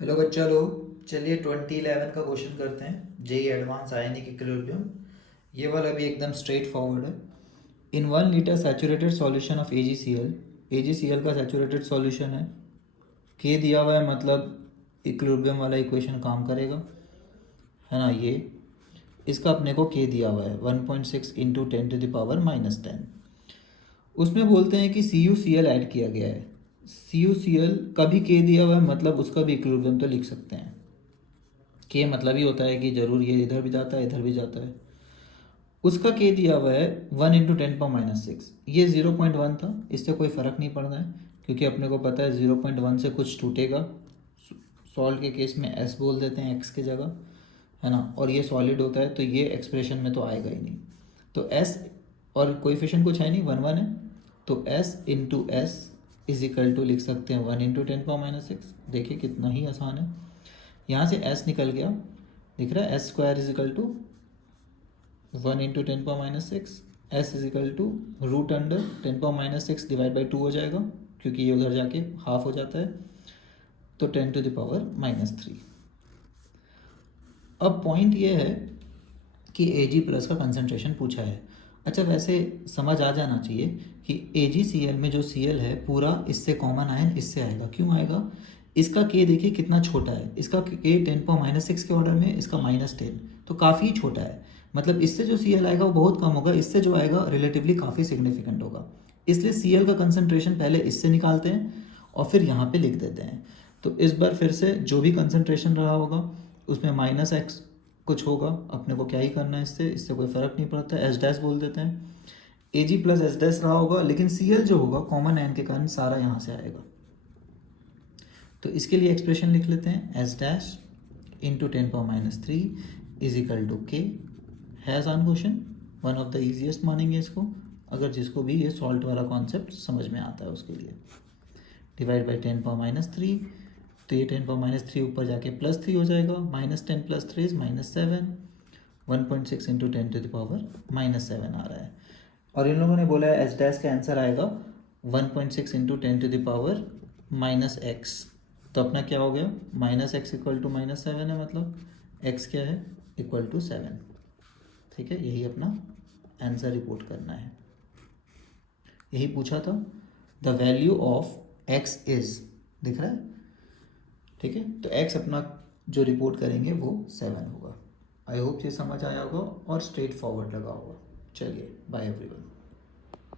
Hello बच्चा लोग, चलिए 2011 का क्वेश्चन करते हैं। JEE advance ionic equilibrium. ये वाला भी एकदम स्ट्रेट फॉरवर्ड है। In 1 litre saturated solution of AgCl का सैचुरेटेड सॉल्यूशन है। के दिया हुआ है, मतलब इक्विलिब्रियम वाला इक्वेशन काम करेगा, है ना। ये इसका अपने को के दिया हुआ है 1.6 इंटू 10⁻⁻10। उसमें बोलते हैं कि सी यू सी एल ऐड किया गया है। सी यू सी एल का भी के दिया हुआ है, मतलब उसका भी इक्विलिब्रियम तो लिख सकते हैं। के मतलब ही होता है कि जरूर ये इधर भी जाता है इधर भी जाता है। उसका के दिया हुआ है 1 × 10⁻⁶। ये 0.1 था, इससे कोई फ़र्क नहीं पड़ना है क्योंकि अपने को पता है 0.1 से कुछ टूटेगा। सॉल्ट के केस में एस बोल देते हैं एक्स की जगह, है ना। और ये सॉलिड होता है तो ये एक्सप्रेशन में तो आएगा ही नहीं। तो एस और कोएफिशिएंट कुछ है नहीं, 1 1 है। तो s into s is equal to लिख सकते हैं 1 × 10⁻⁶। देखिए कितना ही आसान है। यहाँ से एस निकल गया, दिख रहा है, s square is equal to 1 × 10⁻⁶। S is equal to root under 10⁻⁶ divide by 2 हो जाएगा क्योंकि ये उधर जाके हाफ हो जाता है, तो 10⁻³ अब पॉइंट ये है कि एजी प्लस का कंसंट्रेशन पूछा है। अच्छा, वैसे समझ आ जाना चाहिए कि AgCl में जो Cl है पूरा इससे कॉमन आयन इससे आएगा। क्यों आएगा? इसका K देखिए कितना छोटा है, इसका K 10⁻⁶ के ऑर्डर में, इसका -10, तो काफ़ी छोटा है। मतलब इससे जो Cl आएगा वो बहुत कम होगा, इससे जो आएगा रिलेटिवली काफ़ी सिग्निफिकेंट होगा। इसलिए Cl का कंसंट्रेशन पहले इससे निकालते हैं और फिर यहाँ पे लिख देते हैं। तो इस बार फिर से जो भी कंसंट्रेशन रहा होगा उसमें -x कुछ होगा, अपने को क्या ही करना है, इससे कोई फ़र्क नहीं पड़ता है, एच डैश बोल देते हैं। Ag प्लस एच डैश रहा होगा, लेकिन Cl जो होगा कॉमन आयन के कारण सारा यहाँ से आएगा। तो इसके लिए एक्सप्रेशन लिख लेते हैं, H dash into 10⁻³ is equal to K. है आसान question, one of the easiest मानेंगे इसको, अगर जिसको भी ये सॉल्ट वाला कॉन्सेप्ट समझ में आता है उसके लिए। डिवाइड बाई 10⁻³, तो ये 10⁻³ ऊपर जाके +3 हो जाएगा, -10 + 3 इज -7। 1.6 इंटू 10⁻⁻7 आ रहा है। और इन लोगों ने बोला है एच डैश का आंसर आएगा 1.6 इंटू 10⁻⁻x। तो अपना क्या हो गया, -x इक्वल टू -7 है, मतलब x क्या है, इक्वल टू 7। ठीक है, यही अपना आंसर रिपोर्ट करना है। यही पूछा था, the value of x is, दिख रहा है। ठीक है, तो x अपना जो रिपोर्ट करेंगे वो 7 होगा। आई होप ये समझ आया होगा और स्ट्रेट फॉरवर्ड लगा होगा। चलिए, बाय एवरीवन।